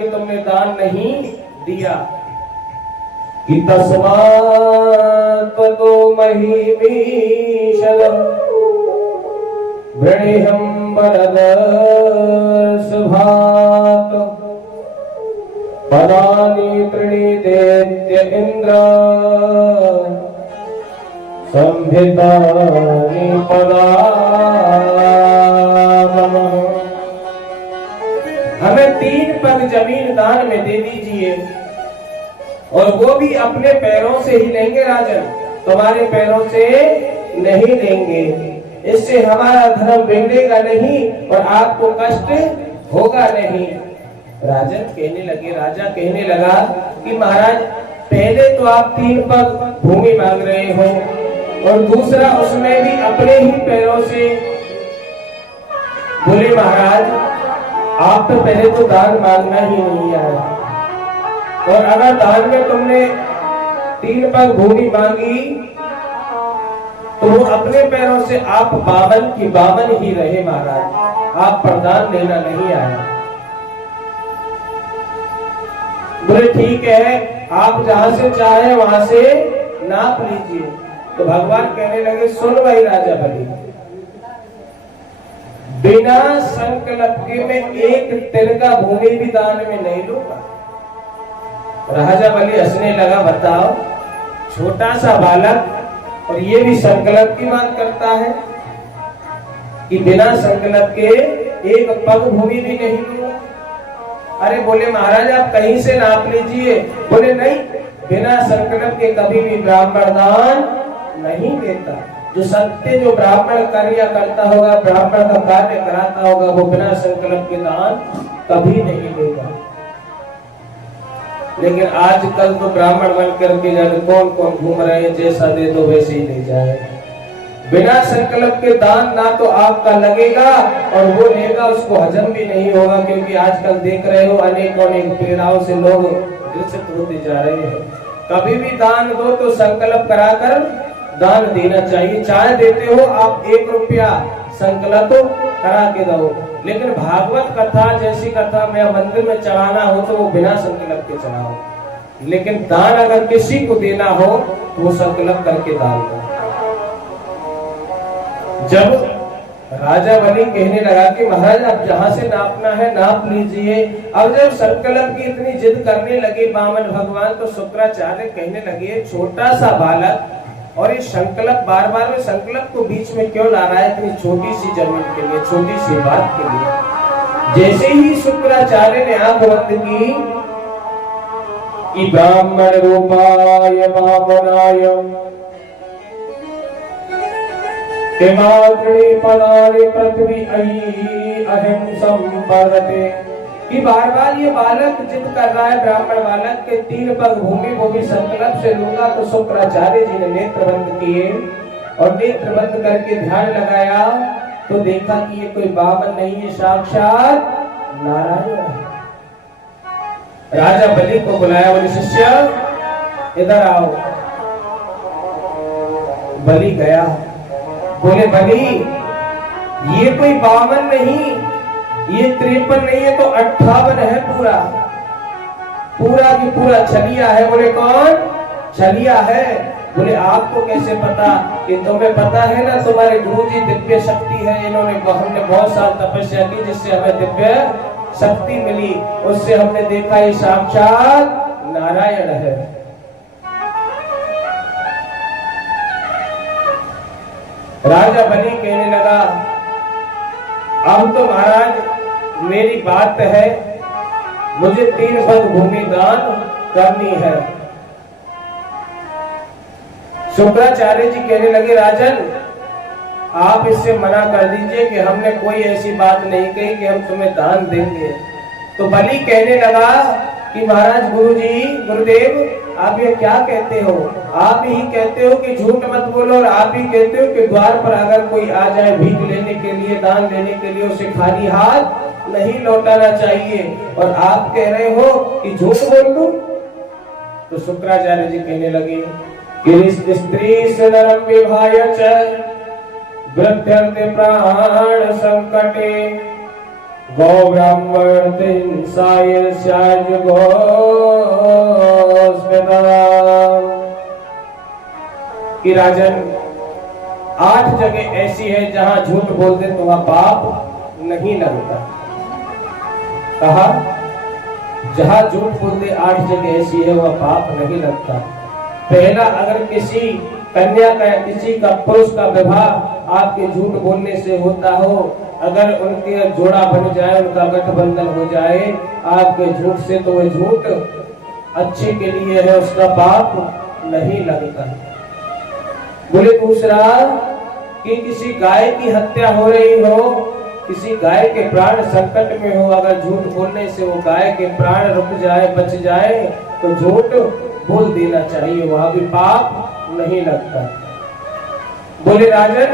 तुमने दान नहीं दिया कि तस्मात् तो महिमीशलम वृणिहं वरदर्श भात पदानि प्रणीतेत्य इंद्र संभितानि पदामः। हमें 3 पग जमीन दान में दे दीजिए, और वो भी अपने पैरों से ही लेंगे राजन, तुम्हारे पैरों से नहीं लेंगे। इससे हमारा धर्म बिगड़ेगा नहीं और आपको कष्ट होगा नहीं। राजन कहने लगे, राजा कहने लगा कि महाराज पहले तो आप 3 पग भूमि मांग रहे हो, और दूसरा उसमें भी अपने ही पैरों से। बोले महाराज आप तो पहले तो दान मांगना ही नहीं आया, और अगर दान में तुमने 3 पग भूमि मांगी तो वो अपने पैरों से आप 52 की 52 ही रहे महाराज, आप प्रदान लेना नहीं आया। बोले ठीक है, आप जहां से चाहे वहां से नाप लीजिए। तो भगवान कहने लगे सुन भाई राजा बलि, बिना संकल्प के मैं 1 तिल का भूमि भी दान में नहीं लूंगा। राजा बलि हंसने लगा, बताओ छोटा सा बालक और ये भी संकल्प की बात करता है कि बिना संकल्प के 1 पग भूमि भी नहीं लूंगा। अरे बोले महाराज आप कहीं से नाप लीजिए। बोले नहीं, बिना संकल्प के कभी भी ब्राह्मण दान नहीं देता। जो सत्य जो ब्राह्मण कार्य करता होगा, ब्राह्मण का कार्य कराता होगा, वो बिना संकल्प के दान कभी नहीं देगा। लेकिन आजकल तो ब्राह्मण बन करके जाने कौन कौन घूम रहे हैं, जैसा दे तो वैसे ही ले जाए। बिना संकल्प के दान ना तो आपका लगेगा और वो लेगा उसको हजम भी नहीं होगा, क्योंकि आजकल देख रहे हो अनेक पीड़ाओं से लोग ग्रसित होते जा रहे हैं। कभी भी दान दो तो संकल्प कराकर दान देना चाहिए। चाहे देते हो आप 1 रुपया संकल्प करा के दो, लेकिन भागवत कथा जैसी कथा में मंदिर में चढ़ाना हो तो वो बिना संकल्प के चढ़ाओ। लेकिन दान अगर किसी को देना हो तो वो संकल्प करके दान दो। जब राजा बलि कहने लगा कि महाराज आप जहां से नापना है नाप लीजिए। अब जब संकल्प की इतनी जिद करने लगे वामन भगवान, तो शुक्राचार्य कहने लगे छोटा सा बालक और ये संकल्प बार बार में संकल्प को बीच में क्यों ला रहा है इतनी छोटी सी जमीन के लिए, छोटी सी बात के लिए। जैसे ही शुक्राचार्य ने आंख बंद की कि ब्राह्मण रूपाय वामनाय केमाग्नि पदानि पृथ्वी अहिं संपदते, कि बार बार ये बालक जिद कर रहा है, ब्राह्मण बालक के 3 पग भूमि वो भी संकल्प से लूंगा। तो शुक्राचार्य जी ने नेत्र बंद किए और नेत्र बंद करके ध्यान लगाया तो देखा कि ये कोई वामन नहीं है, साक्षात नारायण है। राजा बलि को बुलाया, बोले शिष्य इधर आओ। बलि गया। बोले बलि ये कोई वामन नहीं, ये 53 नहीं है तो 58 है, पूरा पूरा की पूरा छलिया है। बोले कौन छलिया है? बोले आपको कैसे पता? कि तुम्हें पता है ना तुम्हारे गुरुजी दिव्य शक्ति है, इन्होंने हमने बहुत साल तपस्या की जिससे हमें दिव्य शक्ति मिली, उससे हमने देखा ये साक्षात नारायण है। राजा बलि कहने लगा अब तो महाराज मेरी बात है, मुझे 3 पग भूमि दान करनी है। शुक्राचार्य जी कहने लगे राजन आप इससे मना कर दीजिए कि हमने कोई ऐसी बात नहीं कही कि हम तुम्हें दान देंगे। तो बलि कहने लगा कि महाराज गुरुजी गुरुदेव आप ये क्या कहते हो? आप ही कहते हो कि झूठ मत बोलो, और आप ही कहते हो कि द्वार पर अगर कोई आ जाए भीख लेने के लिए, दान लेने के लिए, उसे खाली हाथ नहीं लौटाना चाहिए, और आप कह रहे हो कि झूठ बोल दूं। तो शुक्राचार्य जी कहने लगे कि स्त्री से नरम विभाय च वृद्ध्यर्थे प्राण संकटे गौ ब्राह्मण हिंसाय स्याज कि राजन 8 जगह ऐसी है जहां झूठ बोलते तो वहां पाप नहीं लगता। कहा जहां झूठ बोलते 8 जगह ऐसी है वह पाप नहीं लगता। पहला, अगर किसी कन्या का या किसी का पुरुष का विवाह आपके झूठ बोलने से होता हो, अगर उनके जोड़ा बन जाए, उनका गठबंधन हो जाए आपके झूठ से, तो वह झूठ अच्छे के लिए है, उसका पाप नहीं लगता। बोले दूसरा कि किसी गाय की हत्या हो रही हो, किसी गाय के प्राण संकट में हो, अगर झूठ बोलने से वो गाय के प्राण रुक जाए, बच जाए, तो झूठ बोल देना चाहिए, वहां भी पाप नहीं लगता। बोले राजन,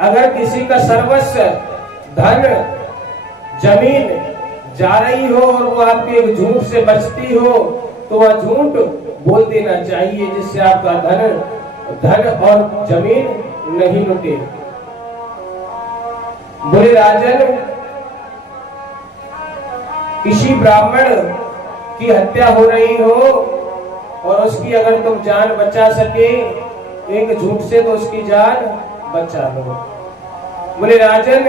अगर किसी का सर्वस्व धन जमीन जा रही हो और वो आपके एक झूठ से बचती हो, तो वह झूठ बोल देना चाहिए, जिससे आपका धन और जमीन नहीं लुटे। बोले राजन, किसी ब्राह्मण की हत्या हो रही हो और उसकी अगर तुम जान बचा सके एक झूठ से, तो उसकी जान बचा लो। बोले राजन,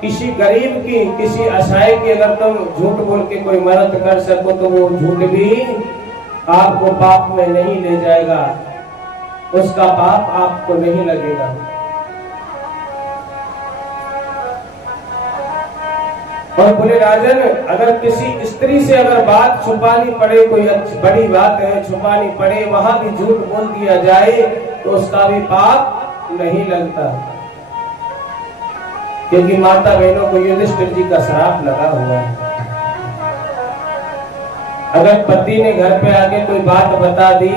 किसी गरीब की, किसी असहाय की अगर तुम झूठ बोल के कोई मदद कर सको, तो वो झूठ भी आपको पाप में नहीं ले जाएगा, उसका पाप आपको नहीं लगेगा। और बोले राजन, अगर किसी स्त्री से अगर बात छुपानी पड़े, कोई बड़ी बात है छुपानी पड़े, वहां भी झूठ बोल दिया जाए, तो उसका भी पाप नहीं लगता, क्योंकि माता बहनों को युधिष्ठिर जी का श्राप लगा हुआ है। अगर पति ने घर पे आके कोई बात बता दी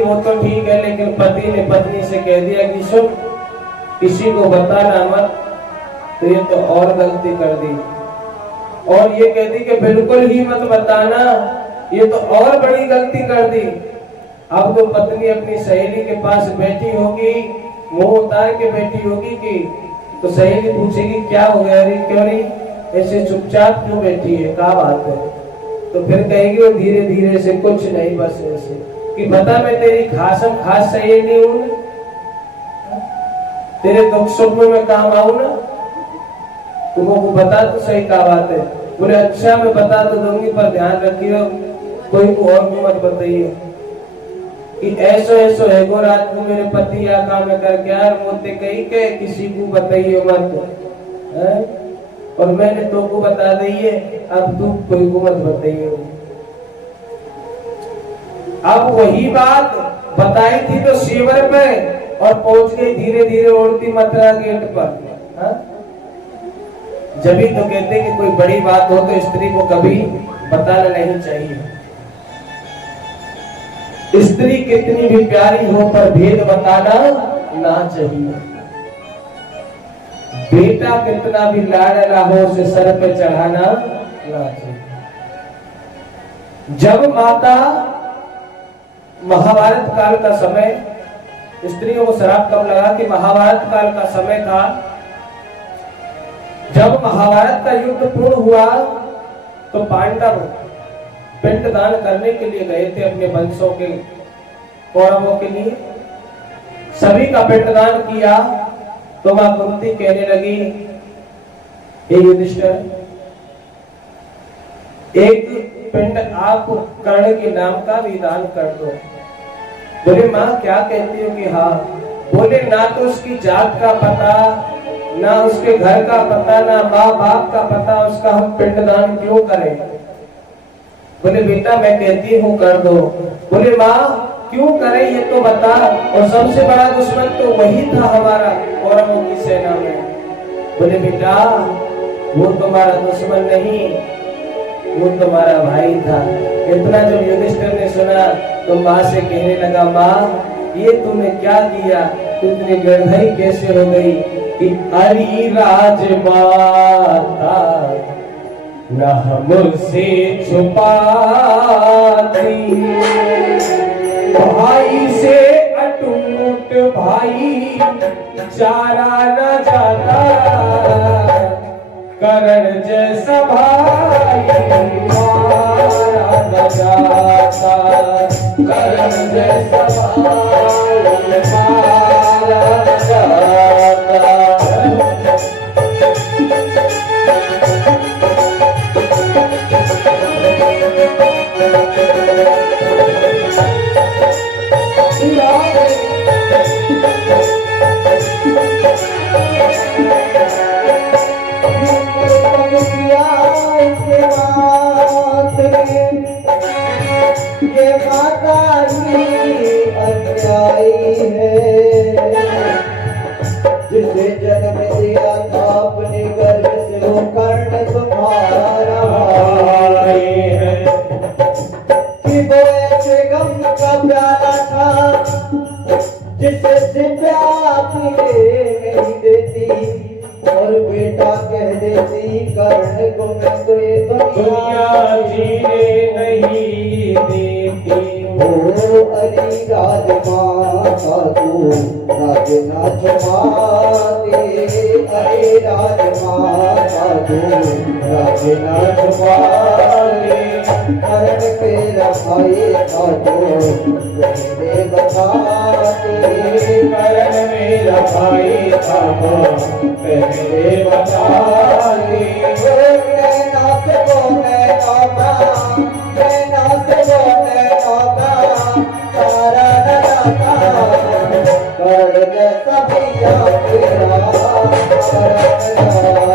वो तो ठीक है, लेकिन पति ने पत्नी से कह दिया कि सुन, किसी को बताना मत, तो ये तो और गलती कर दी, और ये कह दी कि बिल्कुल ही मत बताना, ये तो और बड़ी गलती कर दी। अब तो पत्नी अपनी सहेली के पास बैठी होगी, मुंह उतार के बैठी होगी कि, तो सहेली पूछेगी क्या हो गया, अरे क्यों नहीं ऐसे चुपचाप क्यों बैठी है, क्या बात है, तो फिर कहेगी वो धीरे धीरे से, कुछ नहीं बस ऐसे, कि बता मैं तेरी खास सहेली हूं, तेरे दुख सुख में मैं काम आऊं ना, तुमको बता तो सही क्या बात है। बोले अच्छा मैं बता तो दूंगी, पर ध्यान रखियो कोई को और को मत बताइए कि ऐसो है गो, रात को मेरे पति या काम करके यार मोते कही के किसी को बताइए मत है? और मैंने तो को बता दिए, अब तू कोई को मत बताइए। अब वही बात बताई थी तो शिवर पे, और पहुंच गई धीरे धीरे उड़ती मथुरा गेट पर। हा? जब तो कहते कि कोई बड़ी बात हो तो स्त्री को कभी बताना नहीं चाहिए। स्त्री कितनी भी प्यारी हो, पर भेद बताना ना चाहिए। बेटा कितना भी लाडला हो, उसे सर पे चढ़ाना ना चाहिए। जब माता महाभारत काल का समय, स्त्रियों को श्राप कब लगा कि महाभारत काल का समय था, जब महाभारत का युद्ध पूर्ण हुआ तो पांडव पिंडदान करने के लिए गए थे अपने वंशों के, कौरवों के लिए। सभी का पिंडदान किया तो मां कुंती कहने लगी, हे युधिष्ठिर, एक पिंड आप कर्ण के नाम का भी दान कर दो। बोले मां क्या कहती हो कि हाँ। बोले ना तो उसकी जात का पता, ना उसके घर का पता, ना माँ बाप का पता, उसका हम पिंडदान क्यों करें। बोले बेटा मैं कहती हूँ कर दो। बोले माँ क्यों करें ये तो बता, और सबसे बड़ा दुश्मन तो वही था हमारा कौरवों की सेना में। बोले बेटा वो तुम्हारा दुश्मन नहीं, वो तुम्हारा भाई था। इतना जब युधिष्ठिर ने सुना तो माँ से कहने लगा, माँ ये तूने क्या किया, तुमने गर्दई कैसे हो गई कि अरी राजमाता न हमसे छुपाती, भाई से अटूट भाई चारा न जाता, करण जैसा भाई मारा न जाता, करण जैसा भाई मारा न जाता। ये माता ही अन्यायी है, जिसे जन्म दिया था अपने गर्भ से वो कर्ण तुम्हारा भाई है। कि वो ऐसे गम का प्याला था जिसे दिव्या पीने नहीं देती, और बेटा कह देती कर्ण को मैं तो ये दुनिया जीने नहीं देती। ओ अरे राजमाता तू राजनाथ माते, अरे राजमाता तू राजनाथ माते। कर्ण तेरा भाई था तो मेरे बताते, कर्ण मेरा भाई था तो मेरे बताते। नैना से वो नैना नैना से वो नैना तारा नैना कर्ण जैसा भैया तेरा कर्ण जैसा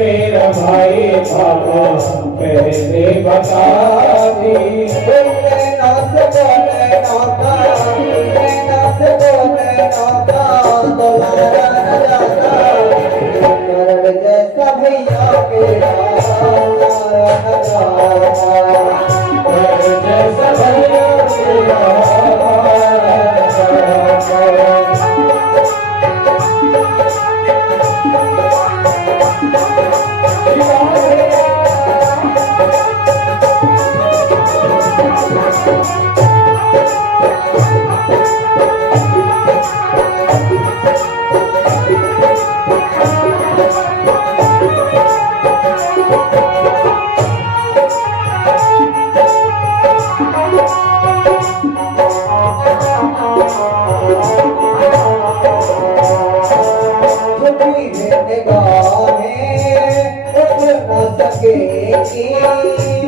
मेरा भाई था पहले बता दी। नैना से बोले नाता, नैना से बोले नाता तुम्हारा न जाता, कर्ण जैसा भैया तेरा न जाता, कर्ण जैसा भैया तेरा न जाता।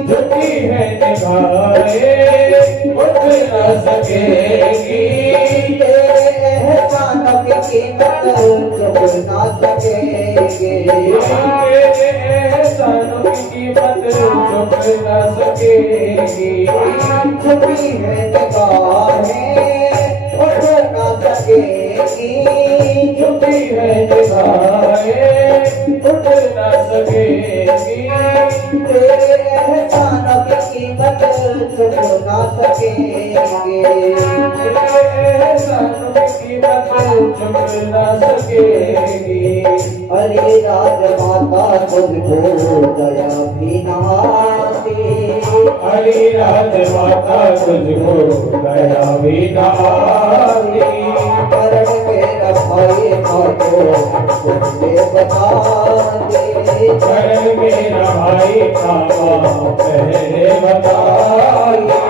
झुकी है निगाहें उठ न सकेगी, तेरे एहसानों की कीमत चुक न सकेगी, तेरे एहसानों की कीमत चुक न सकेगी। झुकी है निगाहें उठ न सकेगी, झुकी है निगाहें उठ न सकेगी। ना सकेंगे। चुक ना सकेगी। अरे राजमाता तुझको दया भी ना आती। अरे राजमाता तुझको दया भी ना आती। करण के रखाए तो तुझे बता दे। करण के रहाई का पहले बता दे।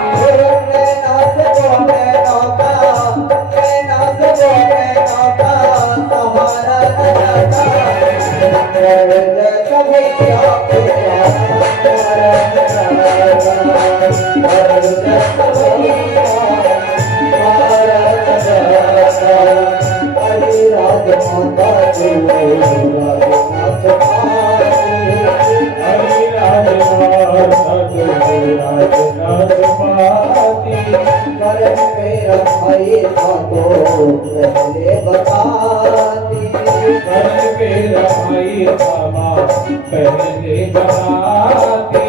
पहले बताती।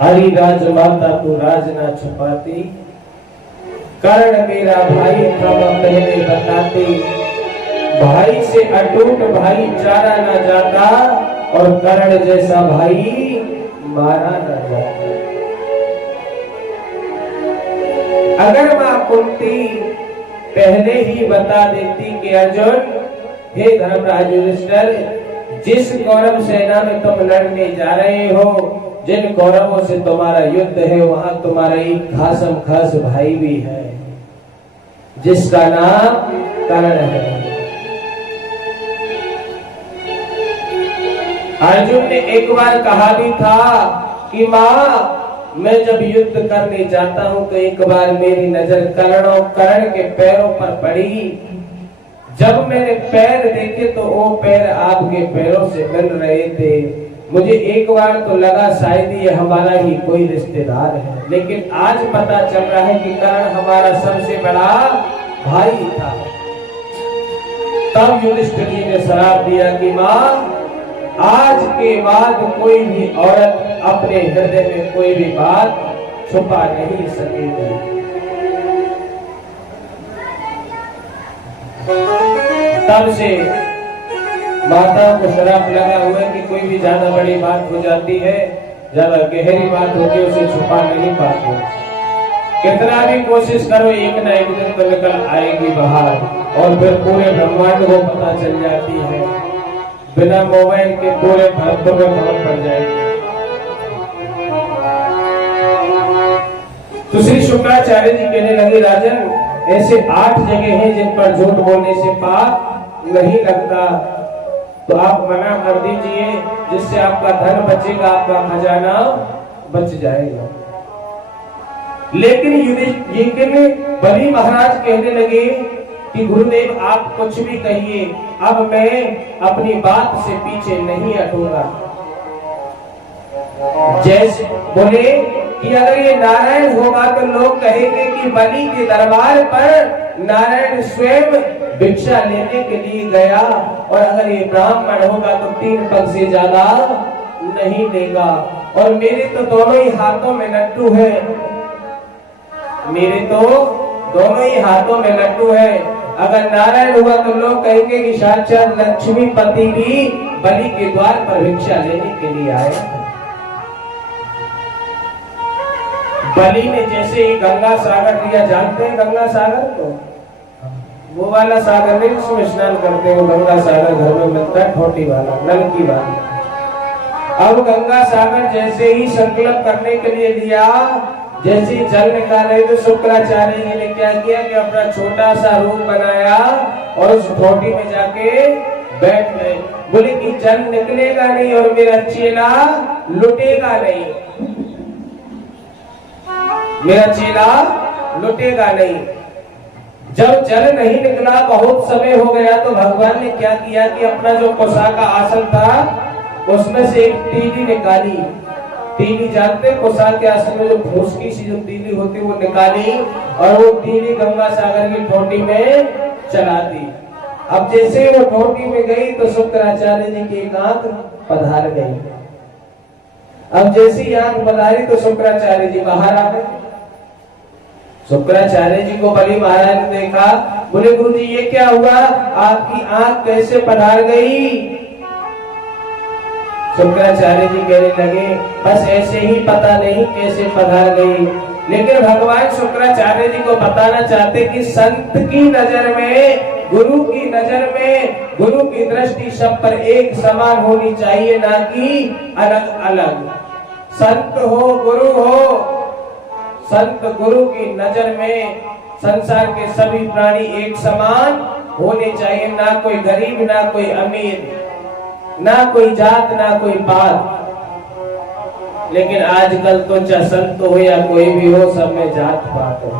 हरी राजमाता तू राज ना छुपाती। कर्ण मेरा भाई था वह पहले बताती। भाई से अटूट भाईचारा ना जाता और कर्ण जैसा भाई मारा ना जाता। अगर मां कुंती पहले ही बता देती कि अर्जुन, हे धर्मराज युधिष्ठिर, जिस कौरव सेना में तुम लड़ने जा रहे हो, जिन कौरवों से तुम्हारा युद्ध है, वहां तुम्हारा एक खासम खास भाई भी है जिसका नाम कर्ण है। अर्जुन ने एक बार कहा भी था कि मां, मैं जब युद्ध करने जाता हूं तो एक बार मेरी नजर कर्ण के पैरों पर पड़ी। जब मैंने पैर देखे तो वो पैर आपके पैरों से मिल रहे थे। मुझे एक बार तो लगा शायद ये हमारा ही कोई रिश्तेदार है, लेकिन आज पता चल रहा है कि कर्ण हमारा सबसे बड़ा भाई था। तब युधिष्ठिर जी ने श्राप दिया कि मां, आज के बाद कोई भी औरत अपने हृदय में कोई भी बात छुपा नहीं सकेगी। तब से माता को श्राप लगा हुआ है कि कोई भी ज्यादा बड़ी बात हो जाती है, ज्यादा गहरी बात होती है, उसे छुपा नहीं पाते। कितना भी कोशिश करो, एक ना एक दिन तो निकल आएगी बाहर और फिर पूरे ब्रह्मांड को पता चल जाती है। बिना मोबाइल के पूरे भारत में खबर पड़ जाएगी। तो श्री शुक्राचार्य जी कहने लगे, राजन, ऐसे 8 जगह हैं जिन पर झूठ बोलने से पाप नहीं लगता, तो आप मना कर दीजिए, जिससे आपका धन बचेगा, आपका खजाना बच जाएगा। लेकिन बलि महाराज कहने लगे कि गुरुदेव, आप कुछ भी कहिए, अब मैं अपनी बात से पीछे नहीं हटूंगा। जैसे बोले कि अगर ये नारायण होगा तो लोग कहेंगे कि बलि के दरबार पर नारायण स्वयं भिक्षा लेने के लिए गया, और अगर ये ब्राह्मण होगा तो 3 पग से ज्यादा नहीं देगा। और मेरे तो दोनों ही हाथों में लड्डू है, मेरे तो दोनों ही हाथों में लड्डू है। अगर नारायण हुआ तो लोग कहेंगे कि साक्षात लक्ष्मीपति भी बलि के द्वार पर भिक्षा लेने के लिए आए। बलि ने जैसे ही गंगा सागर लिया, जानते हैं गंगा सागर को, वो वाला सागर नहीं जिसमें स्नान करते हैं, वो गंगा सागर घर में मिलता है, छोटी वाला, नल की वाली। अब गंगा सागर जैसे ही संकल्प करने के लिए लिया, जैसे ही जल निकाले तो शुक्राचार्य जी ने क्या किया कि अपना छोटा सा रूम बनाया और उस घोटी में जाके बैठ गए। बोले कि जल निकलेगा नहीं और मेरा चेला लुटेगा नहीं, मेरा चेला लुटेगा नहीं। जब जल नहीं निकला, बहुत समय हो गया, तो भगवान ने क्या किया कि अपना जो कोसा का आसन था उसमें से एक तीली निकाली। तीली जानते हैं, कोसा के आसन में जो फूसकी सी जो तीली होती है वो निकाली और वो तीली गंगा सागर की ठोटी में चला दी। अब जैसे वो ठोटी में गई तो शुक्राचार्य जी की एक आंख पधार गई। अब जैसी आंख पधारी तो शुक्राचार्य जी बाहर आ गए। शुक्राचार्य जी को बलि महाराज ने देखा, बोले गुरु जी ये क्या हुआ, आपकी आंख कैसे पधार गई। शुक्राचार्य जी कहने लगे बस ऐसे ही, पता नहीं कैसे पधार गई। लेकिन भगवान शुक्राचार्य जी को बताना चाहते कि संत की नजर में, गुरु की नजर में, गुरु की दृष्टि सब पर एक समान होनी चाहिए, ना कि अलग अलग। संत हो गुरु हो, संत गुरु की नजर में संसार के सभी प्राणी एक समान होने चाहिए, ना कोई गरीब ना कोई अमीर, ना कोई जात ना कोई पात। लेकिन आजकल तो चाहे संत हो या कोई भी हो, सब में जात पात हो।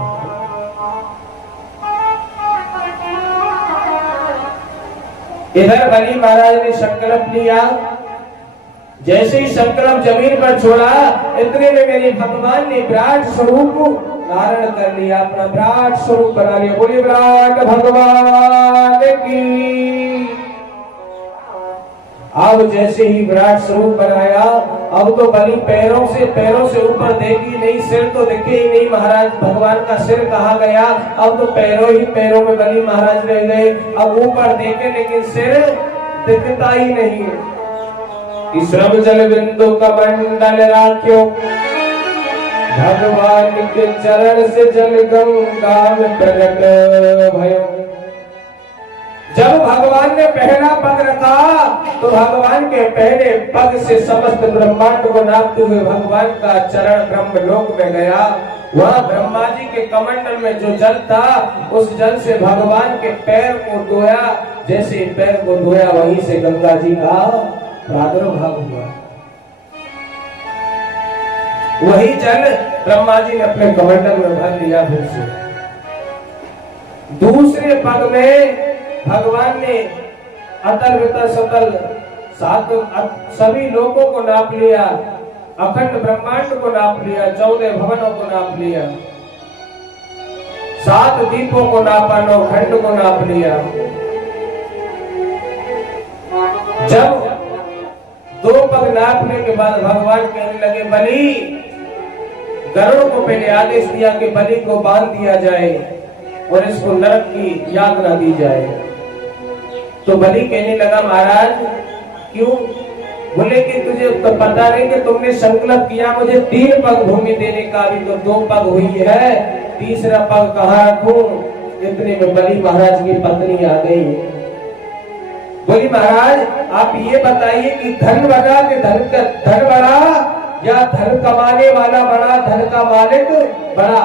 इधर बलि महाराज ने संकल्प लिया, जैसे ही संकल्प जमीन पर छोड़ा, इतने में मेरे भगवान ने विराट स्वरूप धारण कर लिया, अपना विराट स्वरूप बना लिया। बोलिए विराट भगवान की। अब जैसे ही विराट स्वरूप बनाया, अब तो बलि पैरों से ऊपर देखी नहीं, सिर तो दिखे ही नहीं। महाराज भगवान का सिर कहाँ गया, अब तो पैरों में बलि महाराज रह गए। अब ऊपर देखे लेकिन सिर दिखता ही नहीं। श्रम जल बिंदु का मंडल राख्यो, भगवान के चरण से जल गंगा में प्रकट भयो। जब भगवान ने पहला पग रखा तो भगवान के पहले पग से समस्त ब्रह्मांड को नापते हुए भगवान का चरण ब्रह्मलोक में गया। वहाँ ब्रह्मा जी के कमंडल में जो जल था, उस जल से भगवान के पैर को धोया। जैसे पैर को धोया, वहीं से गंगा जी का प्रादुर्भाव हुआ। वही जल ब्रह्मा जी ने अपने कमंडल में भर लिया। फिर से दूसरे पग में भगवान ने अतल वितल सतल सात सभी लोगों को नाप लिया, अखंड ब्रह्मांड को नाप लिया, 14 भवनों को नाप लिया, 7 दीपों को नापा, 9 खंड को नाप लिया। जब 2 पग नापने के बाद भगवान कहने लगे बलि, गरुड़ को पहले आदेश दिया कि बलि को बांध दिया जाए और इसको नरक की यातना दी जाए। तो बलि कहने लगा महाराज क्यों? बोले कि तुझे तो पता नहीं कि तुमने संकल्प किया मुझे 3 पग भूमि देने का, अभी तो 2 पग हुई है, तीसरा पग कहाँ रखूं? इतने में बलि महाराज की पत्नी आ गई। बोली महाराज आप ये बताइए कि धन बड़ा कि धन बड़ा या धन कमाने वाला बड़ा, धन का मालिक बड़ा?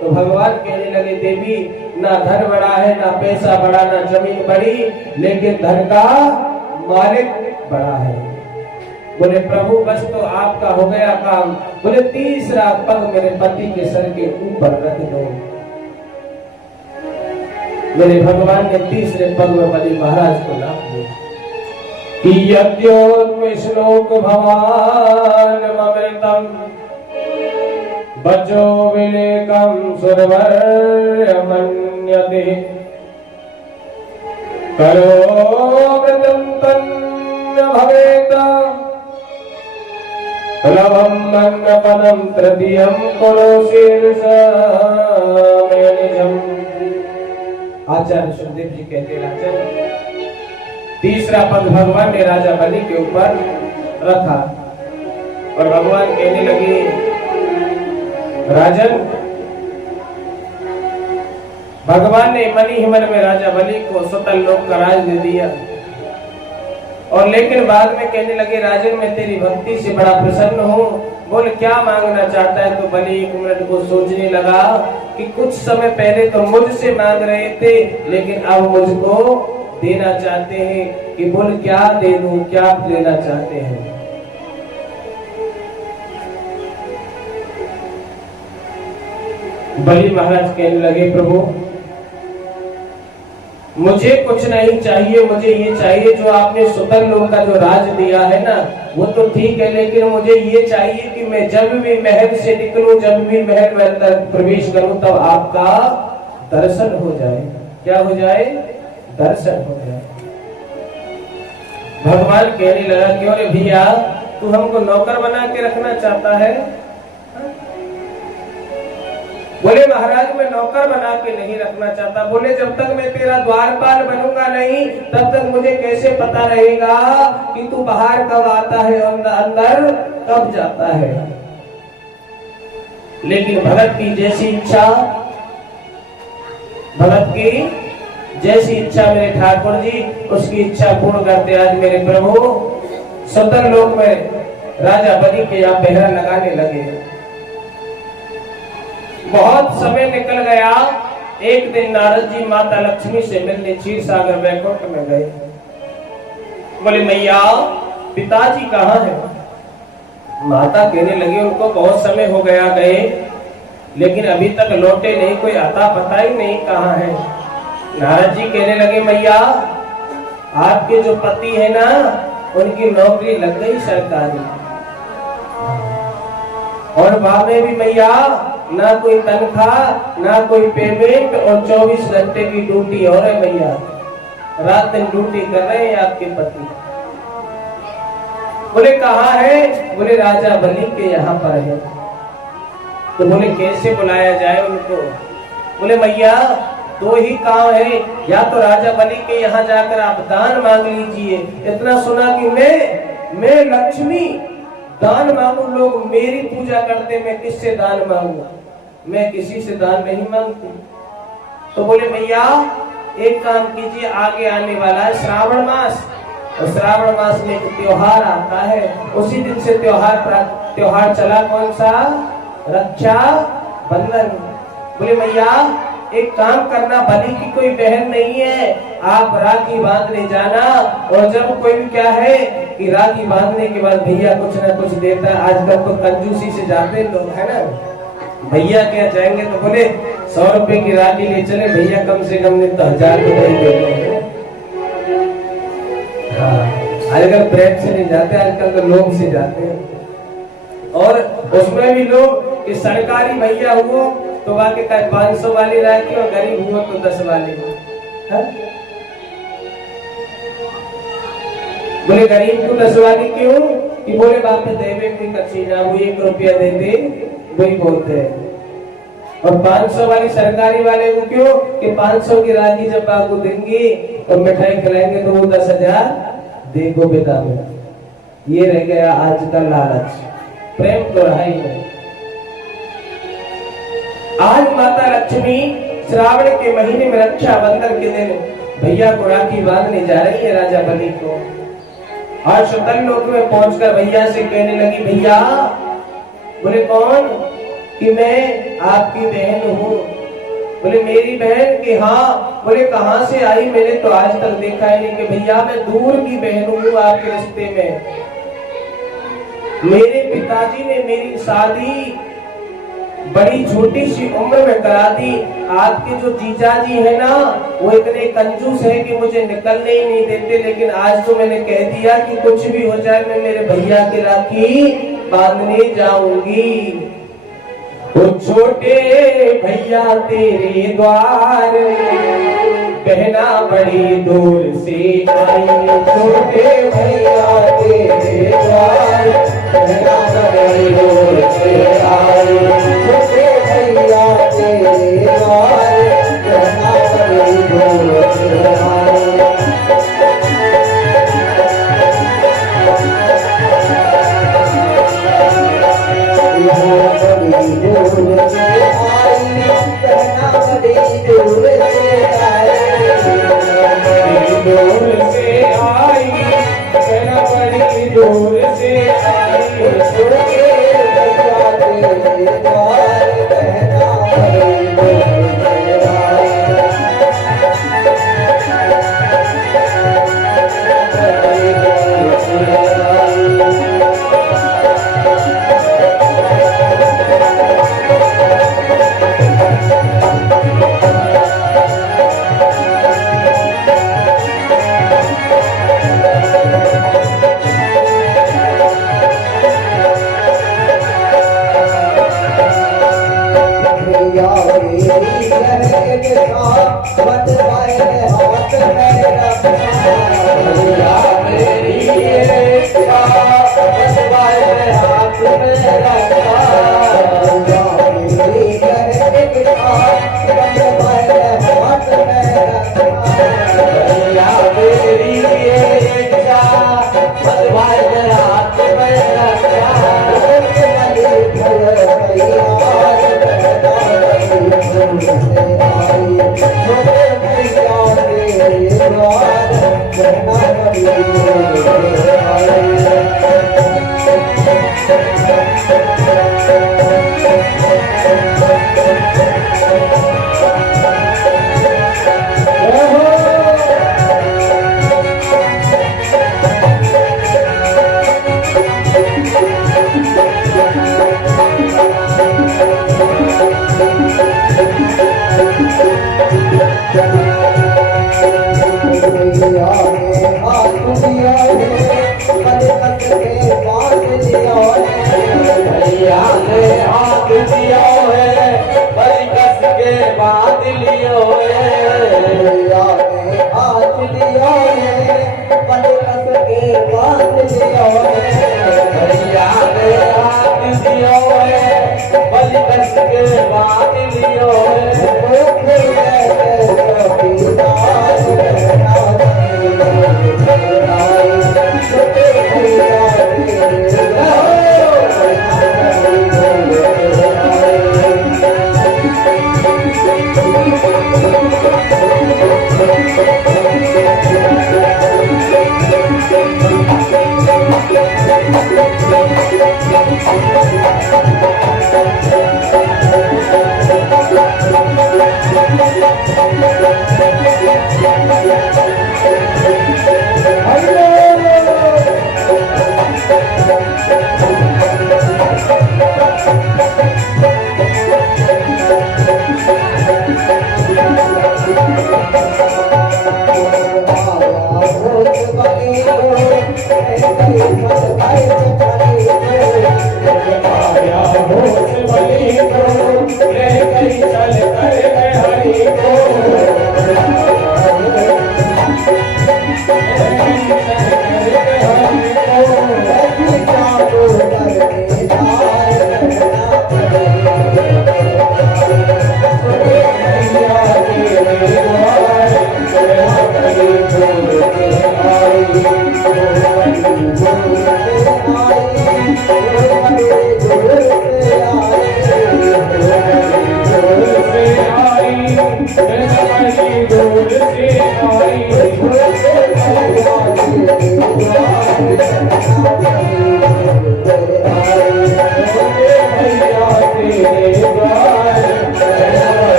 तो भगवान कहने लगे देवी, ना धन बड़ा है, ना पैसा बड़ा, ना जमीन बड़ी, लेकिन धन का मालिक बड़ा है। बोले प्रभु बस तो आपका हो गया काम। बोले तीसरा पग मेरे पति के सर के ऊपर रख दो। मेरे भगवान ने तीसरे पग में बलि महाराज को नाप दिया। श्लोक भवान ममृतम बचो विलेकम सुरवर्य मन्यते करो मृतम तन्न भवेत लवम अन्न पदम तृतीयम कुरु शीर्ष आचार्य सुखदेव जी कहते राजन, तीसरा पद भगवान ने राजा बलि के ऊपर रखा और भगवान कहने लगे राजन, भगवान ने मन ही मन में राजा बलि को स्वतः लोक का राज दे दिया। और लेकिन बाद में कहने लगे राजन, मैं तेरी भक्ति से बड़ा प्रसन्न हूँ, बोल क्या मांगना चाहता है। तो बलि एक मिनट को सोचने लगा कि कुछ समय पहले तो मुझसे मांग रहे थे, लेकिन अब मुझको देना चाहते हैं, कि बोल क्या दे दूं, क्या लेना चाहते हैं। बलि महाराज कहने लगे प्रभु, मुझे कुछ नहीं चाहिए, मुझे ये चाहिए जो आपने सुतल लोक का जो राज दिया है ना, वो तो ठीक है, लेकिन मुझे ये चाहिए कि मैं जब भी महल से निकलूं, जब भी महल में अंदर प्रवेश करूं, तब आपका दर्शन हो जाए। क्या हो जाए? दर्शन हो जाए। भगवान कहने लगा, क्यों रे भैया, तू हमको नौकर बना के रखना चाहता है? बोले महाराज, मैं नौकर बना के नहीं रखना चाहता। बोले जब तक मैं तेरा द्वारपाल बनूंगा नहीं, तब तक मुझे कैसे पता रहेगा कि तू बाहर कब आता है और अंदर कब जाता है। लेकिन भगत की जैसी इच्छा, भगत की जैसी इच्छा मेरे ठाकुर जी, उसकी इच्छा पूर्ण करते आज मेरे प्रभु स्वतंत्र लोक में राजा बलि के यहाँ पहरा लगाने लगे। बहुत समय निकल गया। एक दिन नारद जी माता लक्ष्मी से मिलने क्षीर सागर वैकुंठ में गए। बोले मैया, पिताजी कहाँ है? माता कहने लगी, उनको बहुत समय हो गया गए, लेकिन अभी तक लौटे नहीं, कोई अता पता ही नहीं कहाँ है। नारद जी कहने लगे, मैया आपके जो पति है ना, उनकी नौकरी लग गई सरकारी, और वहां में भी मैया ना कोई तनख्वाह, ना कोई पेमेंट, और 24 घंटे की ड्यूटी और है भैया, रात दिन ड्यूटी कर रहे हैं आपके पति। बोले कहाँ है? बोले राजा बलि के यहाँ पर है। तो बोले कैसे बुलाया जाए उनको? बोले मैया दो ही काम है, या तो राजा बलि के यहाँ जाकर आप दान मांग लीजिए। इतना सुना कि मैं लक्ष्मी दान मांगू, लोग मेरी पूजा करते, मैं किससे दान मांगू? मैं किसी से दान नहीं मांगती। तो बोले भैया एक काम कीजिए, आगे आने वाला है श्रावण मास, और श्रावण मास में एक त्योहार आता है, उसी दिन से त्योहार चला कौन सा? रक्षा बंधन। बोले भैया एक काम करना, बलि की कोई बहन नहीं है, आप राखी बांधने जाना, और जब कोई भी क्या है कि राखी बांधने के बाद भैया कुछ ना कुछ देता है। आजकल तो कंजूसी से जाते हैं लोग, है ना, भैया क्या जाएंगे तो बोले 100 रुपए की राखी ले चले, भैया कम से कम नहीं तो 1000 रुपए दे। हाँ, आजकल प्रेम से नहीं जाते, आजकल तो लोग से जाते हैं। और उसमें भी लोग कि सरकारी भैया हुआ तो बाकी का 500 वाली राखी, और गरीब हुआ तो 10 वाली। बोले गरीब को 10 वाली क्यों? कि बोले बाप देवे की कच्ची ना, वो 1 रुपया दे दे, वही बोलते हैं। और 500 वाली सरकारी वाले को क्यों? कि 500 की राखी जब आपको देंगे और मिठाई खिलाएंगे तो वो 10,000 देखो बेटा में। ये रह गया आज का लालच, प्रेम तो रहा ही नहीं। आज माता लक्ष्मी श्रावण के महीने में रक्षा बंधन के दिन भैया को राखी बांधने जा रही है राजा बलि को। आज सुतल लोक में पहुंचकर भैया से कहने लगी, भैया। बोले कौन? कि मैं आपकी बहन हूँ। बोले मेरी बहन? कि हाँ। बोले कहाँ से आई? मैंने तो आज तक देखा ही नहीं। कि भैया मैं दूर की बहन हूँ आपके रिश्ते में, मेरे पिताजी ने मेरी शादी बड़ी छोटी सी उम्र में करा दी। आपके जो जीजा जी है ना, वो इतने कंजूस है कि मुझे निकलने ही नहीं देते, लेकिन आज तो मैंने कह दिया कि कुछ भी हो जाए मैं मेरे भैया की राखी बांधने जाऊंगी। वो छोटे भैया तेरे द्वार बहना बड़ी दूर से आई, छोटे भैया तेरे द्वार बहना बड़ी दूर से आई, छोटे भैया तेरे द्वार बहना बड़ी दूर कहना हरि बोल जय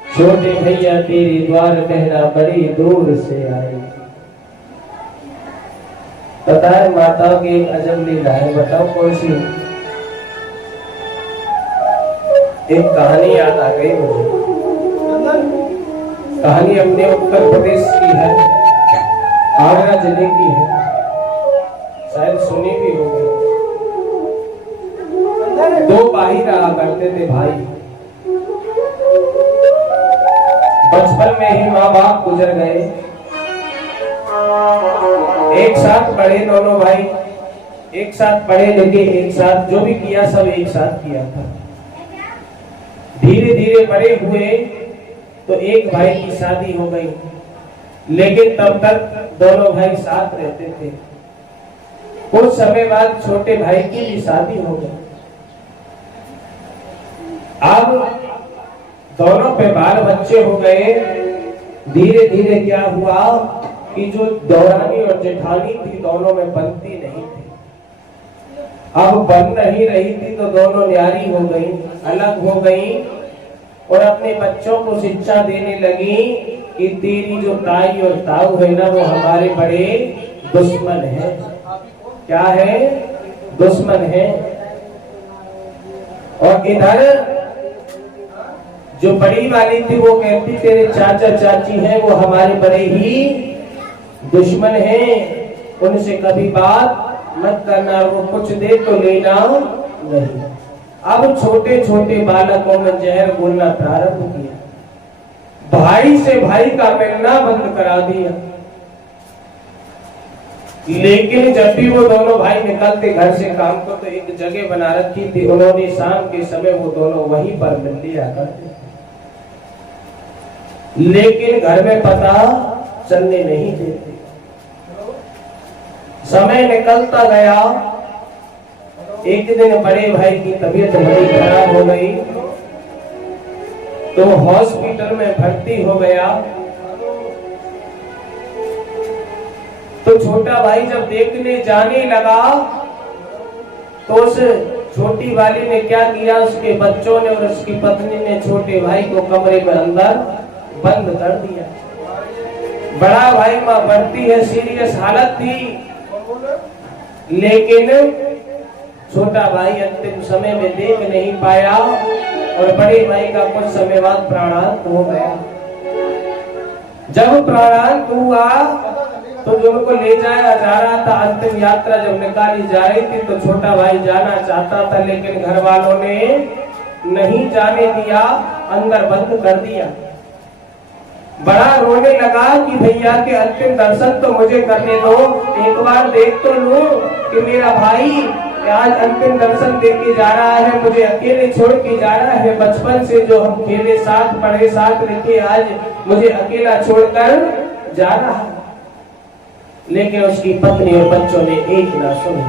छोटे भैया तेरी द्वार कहना बड़ी दूर से आई। पता है माताओं की एक अजब लीला है, बताओ कौन सी? एक कहानी याद आ गई मुझे। कहानी अपने उत्तर प्रदेश की है, आगरा जिले की है, शायद सुनी भी होगी। दो भाई रहा करते थे भाई। बचपन में ही माँ बाप गुजर गए। एक साथ पढ़े दोनों भाई, एक साथ पढ़े लिखे, एक साथ जो भी किया सब एक साथ किया था। धीरे धीरे बड़े हुए तो एक भाई की शादी हो गई, लेकिन तब तक दोनों भाई साथ रहते थे। कुछ समय बाद छोटे भाई की भी शादी हो गई। अब दोनों पे बाल बच्चे हो गए। धीरे धीरे क्या हुआ कि जो दौरानी और जेठानी थी दोनों में बनती नहीं थी। अब बन नहीं रही थी तो दोनों न्यारी हो गई, अलग हो गई और अपने बच्चों को शिक्षा देने लगी कि तेरी जो ताई और ताऊ है ना वो हमारे बड़े दुश्मन है। क्या है? दुश्मन है। और इधर जो बड़ी वाली थी वो कहती तेरे चाचा चाची हैं वो हमारे बड़े ही दुश्मन हैं, उनसे कभी बात मत करना, वो कुछ दे तो लेना नहीं। अब छोटे छोटे बालकों में जहर बोलना प्रारंभ किया, भाई से भाई का मिलना बंद करा दिया। लेकिन जब भी वो दोनों भाई निकलते घर से काम को तो एक जगह बना रखी थी उन्होंने, शाम के समय वो दोनों वहीं पर मिल लिया करते। लेकिन घर में पता चलने नहीं देते। समय निकलता गया, एक दिन बड़े भाई की तबीयत बड़ी खराब हो गई तो हॉस्पिटल में भर्ती हो गया। तो छोटा भाई जब देखने जाने लगा तो उस छोटी वाली ने क्या किया, उसके बच्चों ने और उसकी पत्नी ने छोटे भाई को कमरे में अंदर बंद कर दिया। बड़ा भाई मां बढ़ती है, सीरियस हालत थी, लेकिन छोटा भाई अंतिम समय में देख नहीं पाया और बड़े भाई का कुछ समय बाद प्राणांत हो गया। जब प्राणांत हुआ तो जो उनको ले जाया जा रहा था, अंतिम यात्रा जब निकाली जा रही थी तो छोटा भाई जाना चाहता था लेकिन घर वालों ने नहीं जाने दिया, अंदर बंद कर दिया। बड़ा रोने लगा कि भैया के अंतिम दर्शन तो मुझे करने दो, एक बार देख तो लूं कि मेरा भाई आज अंतिम दर्शन देके जा रहा है, मुझे अकेले छोड़ के जा रहा है। बचपन से जो हम खेले साथ पढ़े साथ रखे, आज मुझे अकेला छोड़कर जा रहा है। लेकिन उसकी पत्नी और बच्चों ने एक ना सुनी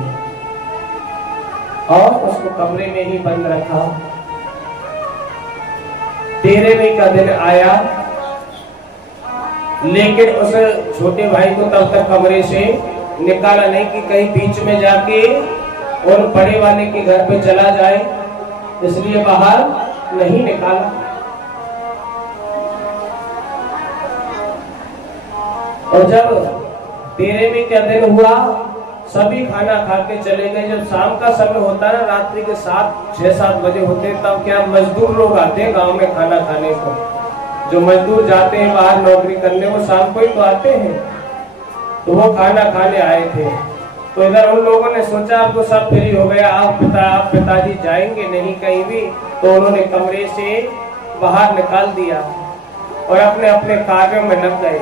और उसको कमरे में ही बंद रखा। 13वें का दिन आया लेकिन उस छोटे भाई को तब तक कमरे से निकाला नहीं कि कहीं बीच में जाके और बड़े वाले के घर पे चला जाए, इसलिए बाहर नहीं निकाला। और जब 13वें का दिन हुआ सभी खाना खा के चले गए। जब शाम का समय होता है ना, रात्रि के 6-7 बजे होते, तब क्या मजदूर लोग आते हैं गांव में खाना खाने को। जो मजदूर जाते हैं बाहर नौकरी करने, वो शाम को ही तो आते हैं, तो वो खाना खाने आए थे। तो इधर उन लोगों ने सोचा अब तो सब फ्री हो गया, आप पिताजी जाएंगे नहीं कहीं भी, तो उन्होंने कमरे से बाहर निकाल दिया और अपने अपने कार्यों में लग गए।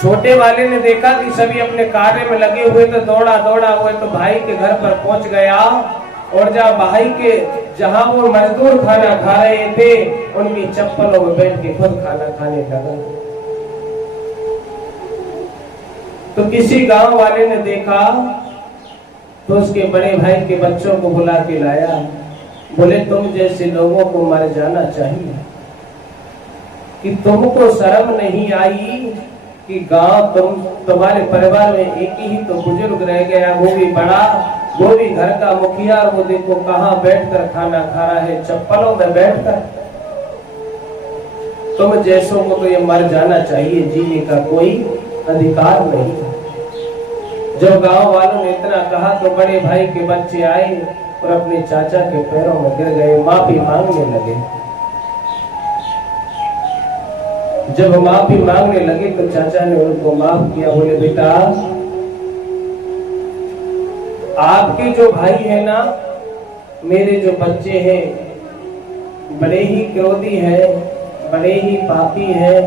छोटे वाले ने देखा कि सभी अपने कार्य में लगे हुए, तो दौड़ा हुए तो भाई के घर पर पहुंच गया और जहां वो मजदूर खाना खा रहे थे उनकी चप्पलों में बैठ के खुद खाना खाने लगा। तो किसी गांव वाले ने देखा तो उसके बड़े भाई के बच्चों को बुला के लाया, बोले तुम जैसे लोगों को मर जाना चाहिए कि तुमको शर्म नहीं आई कि तुम्हारे परिवार में एक ही तो बुजुर्ग रह गया, वो भी बड़ा, वो भी घर का मुखिया, और वो देखो कहाँ बैठकर खाना खा रहा है, चप्पलों में बैठकर। तुम जैसों को तो ये मर जाना चाहिए, जीने का कोई अधिकार नहीं। जब गांव वालों ने इतना कहा तो बड़े भाई के बच्चे आए और अपने चाचा के पैरों में गिर गए, माफी मांगने लगे। जब माफी मांगने लगे तो चाचा ने उनको माफ किया, बोले बेटा आपके जो भाई है ना, मेरे जो बच्चे हैं बड़े ही क्रोधी हैं, बड़े ही पापी हैं।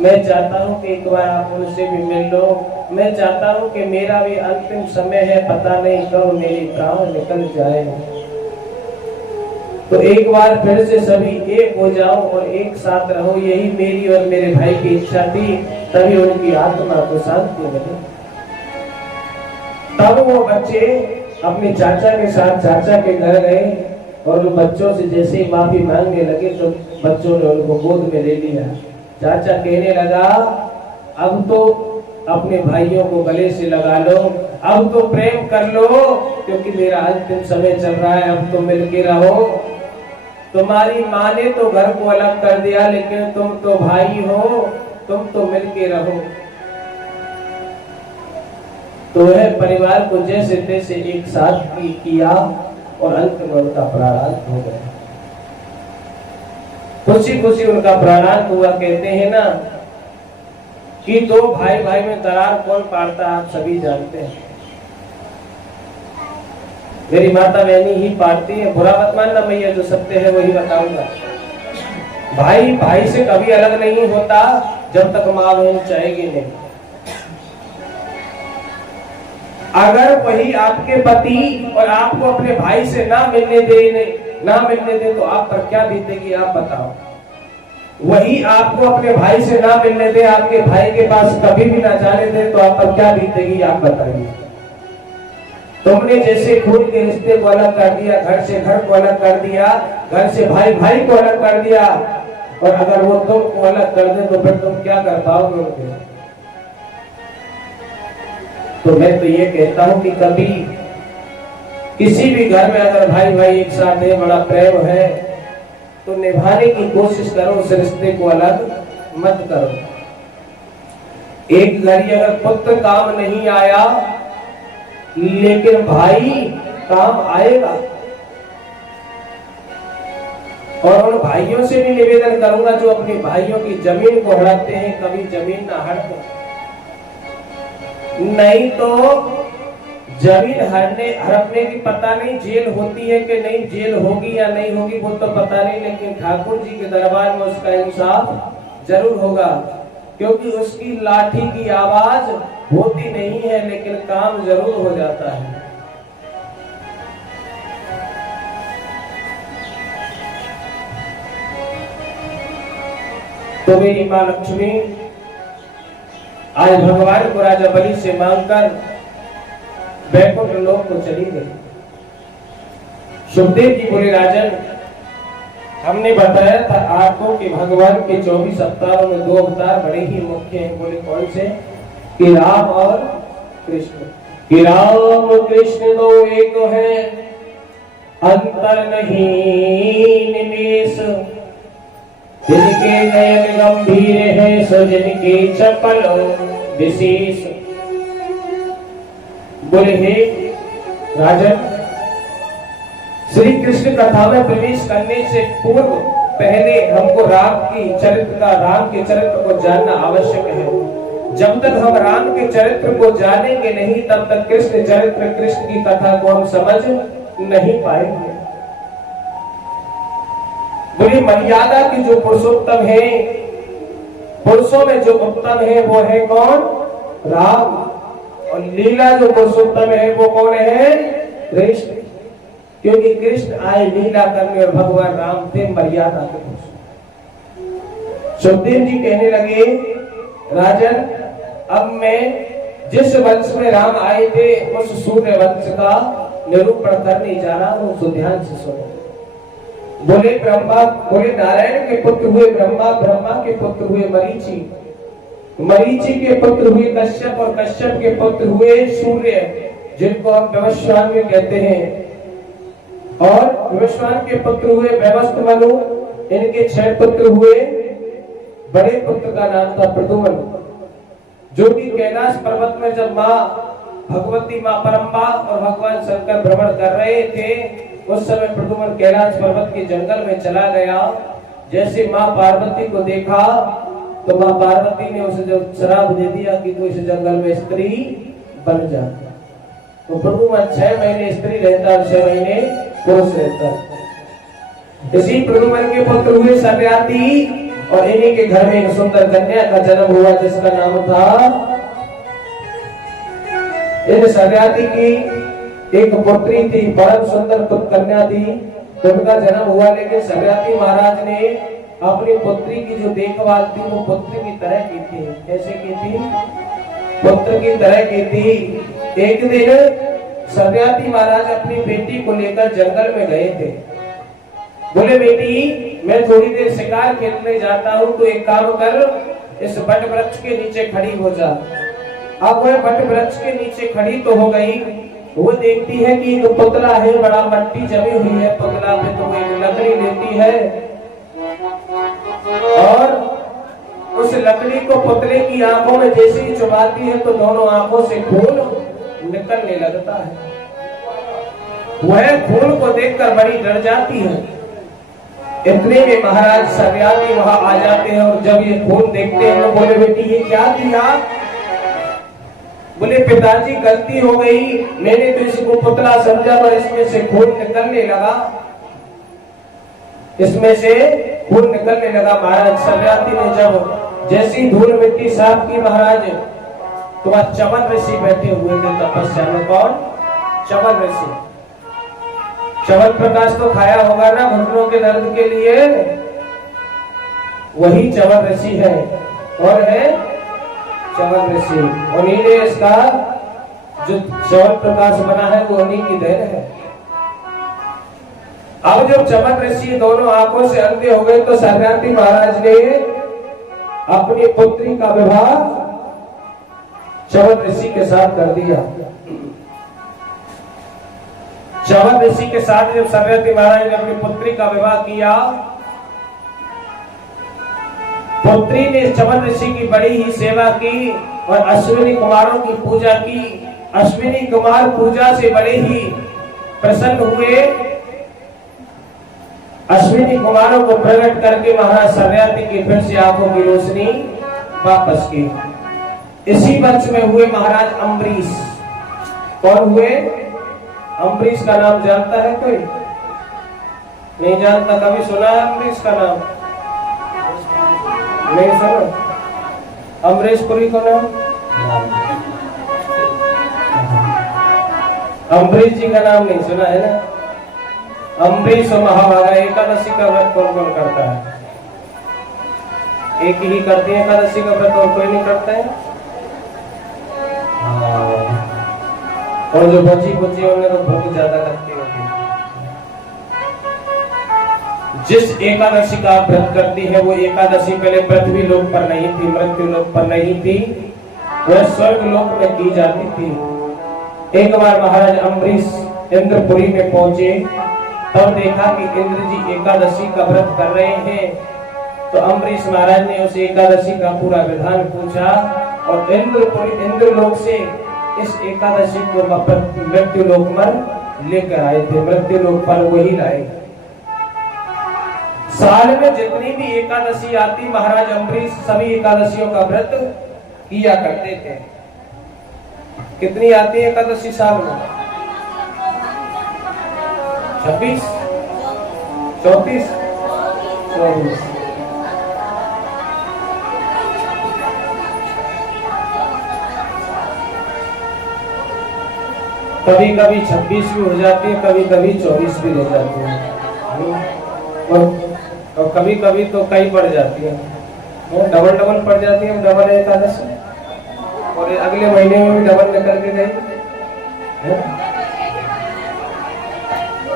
मैं चाहता हूँ कि एक बार आप उनसे भी मिल लो। मैं चाहता हूँ कि मेरा भी अंतिम समय है, पता नहीं कब मेरी प्राण निकल जाए, तो एक बार फिर से सभी एक हो जाओ और एक साथ रहो। यही मेरी और मेरे भाई की इच्छा थी, तभी उनकी आत्मा को शांति मिली। तब वो बच्चे अपने चाचा के साथ चाचा के घर गए और उन बच्चों से जैसे ही माफी मांगने लगे तो बच्चों ने उनको गोद में ले लिया। चाचा कहने लगा अब तो अपने भाइयों को गले से लगा लो, अब तो प्रेम कर लो, क्योंकि मेरा अंतिम समय चल रहा है, अब तो मिलके रहो। तुम्हारी माँ ने तो घर को अलग कर दिया, लेकिन तुम तो भाई हो, तुम तो मिलके रहो। तो वह परिवार को जैसे तैसे एक साथ किया और अंत में उनका प्राणांत हो गया। खुशी खुशी उनका प्राणांत हुआ। कहते हैं ना कि दो भाई भाई में दरार कौन पाड़ता, आप सभी जानते हैं। मेरी माता बहनी ही पाड़ती है, बुरा मत मानना भैया, जो सत्य है वही बताऊंगा। भाई भाई से कभी अलग नहीं होता जब तक माँ बहन चाहेगी नहीं। अगर वही आपके पति और आपको अपने भाई से ना मिलने दे तो आप पर क्या बीतेगी आप बताओ। वही आपको अपने भाई से ना मिलने दे, आपके भाई के पास कभी भी ना जाने दे, तो आप पर क्या बीतेगी आप बताइए। तुमने जैसे खून के रिश्ते को अलग कर दिया, घर से घर को अलग कर दिया, घर से भाई भाई को अलग कर दिया, और अगर वो तुमको अलग कर दे तो फिर तुम क्या कर पाओगे उनके। तो मैं तो ये कहता हूं कि कभी किसी भी घर में अगर भाई भाई एक साथ है, बड़ा प्रेम है, तो निभाने की कोशिश करो, उस रिश्ते को अलग मत करो। एक घड़ी अगर पुत्र काम नहीं आया, लेकिन भाई काम आएगा। और उन भाइयों से भी निवेदन करूंगा जो अपने भाइयों की जमीन को हड़पते हैं, कभी जमीन ना हड़पो, नहीं तो जमीन हड़पने की पता नहीं जेल होती है कि नहीं, जेल होगी या नहीं होगी वो तो पता नहीं, लेकिन ठाकुर जी के दरबार में उसका इंसाफ जरूर होगा, क्योंकि उसकी लाठी की आवाज होती नहीं है, लेकिन काम जरूर हो जाता है। तो मेरी मां लक्ष्मी आज भगवान को राजा बलि से मांगकर वैकुंठ लोक को चली गई। सुखदेव जी बोले, राजन हमने बताया था आपको कि भगवान के 24 अवतारों में 2 अवतार बड़े ही मुख्य हैं। बोले कौन से? कि राम और कृष्ण। कि राम कृष्ण दो एक है, अंतर नहीं निमेष, जिनके नयन गंभीर है सो जिनके चपल विशेष। बोले हे राजन, श्री कृष्ण कथा में प्रवेश करने से पूर्व पहले हमको राम के चरित्र को जानना आवश्यक है। जब तक हम राम के चरित्र को जानेंगे नहीं, तब तक कृष्ण चरित्र, कृष्ण की कथा को हम समझ नहीं पाएंगे। बुरी मर्यादा की जो पुरुषोत्तम है, पुरुषों में जो उत्तम है वो है कौन? राम। और लीला जो पुरुषोत्तम है वो कौन है? कृष्ण। क्योंकि कृष्ण आए लीला करने और भगवान राम थे मर्यादा के पुरुष। सुखदेव जी कहने लगे, राजन अब मैं जिस वंश में राम आए थे उस सूर्य वंश का निरूपण करने जा रहा हूं, तो ध्यान से सुनो। बोले नारायण के पुत्र हुए ब्रह्मा, ब्रह्मा के पुत्र हुए मरीचि, मरीचि के पुत्र हुए कश्यप, और कश्यप के पुत्र हुए सूर्य, जिनको हम विवस्वान में कहते हैं। और विवस्वान के पुत्र हुए वैवस्वत मनु, इनके 6 पुत्र हुए। बड़े पुत्र का नाम था प्रद्युम्न, जो कि कैलाश पर्वत में जब माँ भगवती, माँ परम्बा और भगवान शंकर भ्रमण कर रहे थे, उस समय प्रद्युम्न कैलाश पर्वत के जंगल में चला गया। जैसे माँ पार्वती को देखा तो माँ पार्वती ने उसे जो श्राप दे दिया कि तू इस जंगल में स्त्री बन जा। तो प्रद्युम्न 6 महीने स्त्री रहता और 6 महीने पुरुष रहता। इसी प्रद्युम्न के पुत्र हुए सत्याती, और इन्हीं के घर में एक सुंदर कन्या का जन्म हुआ जिसका नाम था। इन सत्याती की एक पुत्री थी, परम सुंदर कन्या थी, उनका जन्म हुआ। लेकिन सत्याती महाराज ने अपनी पुत्री की जो देखभाल थी वो पुत्र की तरह की थी। कैसे की थी? पुत्र की तरह की थी। एक दिन सत्याती महाराज अपनी बेटी को लेकर जंगल में गए थे। बोले बेटी, मैं थोड़ी देर शिकार खेलने जाता हूँ, तो एक काम कर, इस वट वृक्ष के नीचे खड़ी हो जा। अब वह वट वृक्ष के नीचे खड़ी तो हो गई, वो देखती है कि एक पुतला है, बड़ा मट्टी जमी हुई है पुतला पे, तो वो एक लकड़ी लेती है और उस लकड़ी को पुतले की आंखों में जैसे ही चुभाती है तो दोनों आंखों से खून निकलने लगता है। वह खून को देखकर बड़ी डर जाती है। इतने में महाराज सव्याती वहां आ जाते हैं और जब ये खून देखते हैं तो बोले, बेटी ये क्या किया? बोले, पिताजी गलती हो गई, मैंने तो इसको पुतला समझा पर इसमें से खून निकलने लगा, इसमें से खून निकलने लगा। महाराज सव्याती ने जब जैसी धूल मिट्टी साफ की महाराज, तो वह चमन ऋषि बैठे हुए थे तपस्या में। कौन? चमन ऋषि। चमन प्रकाश तो खाया होगा ना घुटनों के दर्द के लिए, वही चमन ऋषि है। और है चमन ऋषि, उन्हीं ने इसका जो चमन प्रकाश बना है वो उन्हीं की देन है। अब जब चमन ऋषि दोनों आंखों से अंधे हो गए तो सव्याती महाराज ने अपनी पुत्री का विवाह चमन ऋषि के साथ कर दिया। चमन ऋषि के साथ जब सव्याती महाराज ने अपनी पुत्री का विवाह किया, पुत्री ने चमन ऋषि की बड़ी ही सेवा की और अश्विनी कुमारों की पूजा की। अश्विनी कुमार पूजा से बड़े ही प्रसन्न हुए। अश्विनी कुमारों को प्रकट करके महाराज सव्याती की फिर से आंखों की रोशनी वापस की। इसी वंश में हुए महाराज अम्बरीश। कौन हुए? अम्बरीश का नाम जानता है कोई? नहीं जानता? कभी सुना है अम्बरीश का नाम? नहीं सुना? अमरीश पुरी को नाम? अम्बरीश जी का नाम नहीं सुना है ना? अम्बरीश और महाभागा एकादशी का व्रत कौन कौन करता है? एक ही करते हैं एकादशी का व्रत और कोई नहीं करता है। और जो बची कुची उन्हें तो भूख ज्यादा लगती होगी। जिस एकादशी का व्रत करती है वो एकादशी पहले पृथ्वी लोक पर नहीं थी, मृत्यु लोक पर नहीं थी, वह स्वर्ग लोक में की जाती थी। एक बार महाराज अम्बरीश इंद्रपुरी में पहुंचे, तब देखा कि इंद्र जी एकादशी का व्रत कर रहे हैं। तो अम्बरीश महाराज ने उस एकादशी का पूरा विधान पूछा और इंद्र लोक से इस एकादशी को मृत्यु लोक पर लेकर आए थे। मृत्यु लोक पर वही लाए। साल में जितनी भी एकादशी आती महाराज अम्बरीश सभी एकादशियों का व्रत किया करते थे। कितनी आती है एकादशी साल में? 26, 34, 24। कभी कभी 26 भी हो जाती है, कभी कभी 24 भी हो जाती है और कभी कभी तो कई पड़ जाती है, डबल पड़ जाती है। डबल एकादशी और अगले महीने में भी डबल निकल के गई।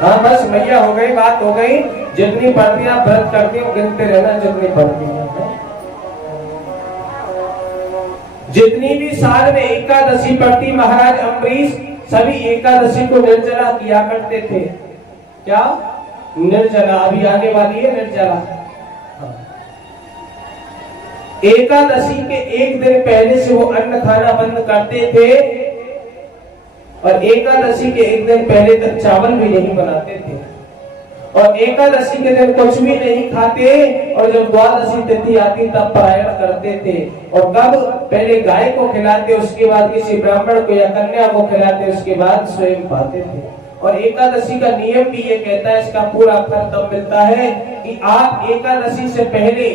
हाँ बस मैया हो गई, बात हो गई। जितनी पड़ती आप व्रत करती हो गिनते रहना, जितनी पड़ती है। जितनी भी साल में एकादशी पड़ती महाराज अम्बरीश सभी एकादशी को निर्जला किया करते थे। क्या? निर्जला। अभी आने वाली है निर्जला। एकादशी के एक दिन पहले से वो अन्न खाना बंद करते थे और एकादशी के एक दिन पहले तक चावल भी नहीं बनाते थे और एकादशी के दिन कुछ भी नहीं खाते और जब द्वादशी तिथि आती तब पारायण करते थे। और कब? पहले गाय को खिलाते, उसके बाद किसी ब्राह्मण को या कन्या को खिलाते, उसके बाद स्वयं पाते थे। और एकादशी का नियम भी ये कहता है, इसका पूरा फल तब मिलता है कि आप एकादशी से पहले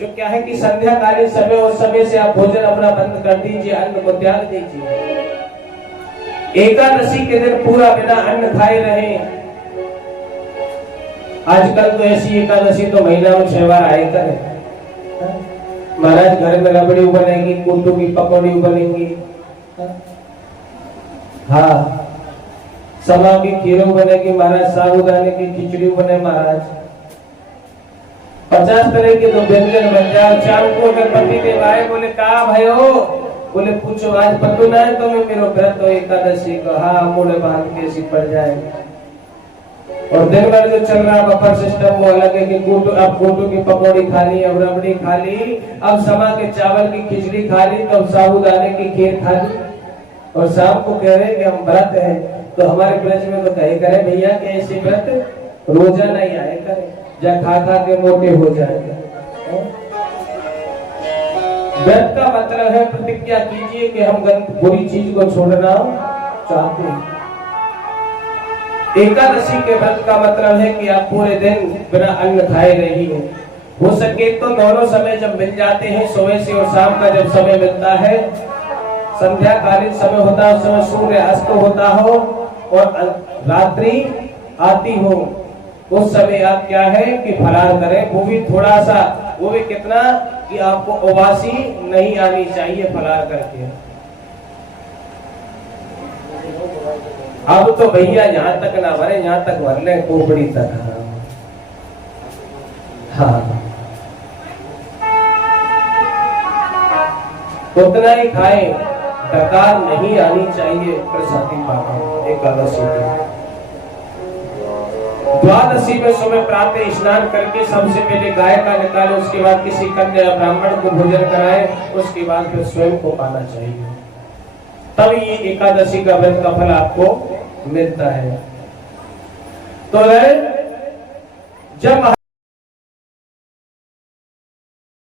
जो क्या है कि संध्या कालीन समय उस समय से आप भोजन अपना बंद कर दीजिए, अन्न को त्याग दीजिए। एकादशी के दिन पूरा बिना अन्न खाए रहे। आजकल तो ऐसी एकादशी तो महीना में 6 बार आए करे। महाराज घर में रबड़ी बनेगी, कुट्टू की पकौड़ी बनेगी, हाँ समा की खीरों बनेगी महाराज, साबूदाने की खिचड़ी बने महाराज, 50 तरह के तो व्यंजन बन जाओ। शाम को अगर पति देव आए, बोले कहा भयो, बोले पूछो आज पतो ना है तुम्हें मेरो व्रत हो एकादशी का। हाँ मोड़े बांध के ऐसी पड़ जाए। और दिन भर जो चल रहा बफर सिस्टम वो अलग है कि गोटू, अब गोटू की पकौड़ी खा ली, अब रबड़ी खा ली, अब समा के चावल की खिचड़ी खा ली, तो अब साबूदाने की खीर खा ली। और शाम को कह रहे कि हम व्रत है। तो हमारे ब्रज में तो कहे करे भैया कि ऐसे व्रत रोजाना ही आए करे, जा खा खा के मोटे हो जाएंगे। व्रत का मतलब है प्रतिज्ञा कीजिए कि हम बुरी चीज को छोड़ना चाहते हैं। एकादशी के व्रत का मतलब है कि आप पूरे दिन बिना अन्न खाए रहिए। हो सके तो दोनों समय जब मिल जाते हैं, सुबह से और शाम का जब समय मिलता है, संध्या कालीन समय होता है, उस समय सूर्य अस्त होता हो और रात्रि आती हो, उस समय आप क्या है कि फलाहार करें। वो भी थोड़ा सा, वो भी कितना कि आपको उबासी नहीं आनी चाहिए फलाहार करके। अब तो भैया यहाँ तक ना भरे, यहाँ तक भर ले खोपड़ी तक। हाँ उतना ही खाए, डकार नहीं आनी चाहिए प्रसादी पाकर एकादशी की। द्वादशी में सुबह प्रातः स्नान करके सबसे पहले गाय का निकाले, उसके बाद किसी कन्या ब्राह्मण को भोजन कराए, उसके बाद फिर स्वयं को पाना चाहिए। तब ये एकादशी का व्रत का फल आपको मिलता है। तो जब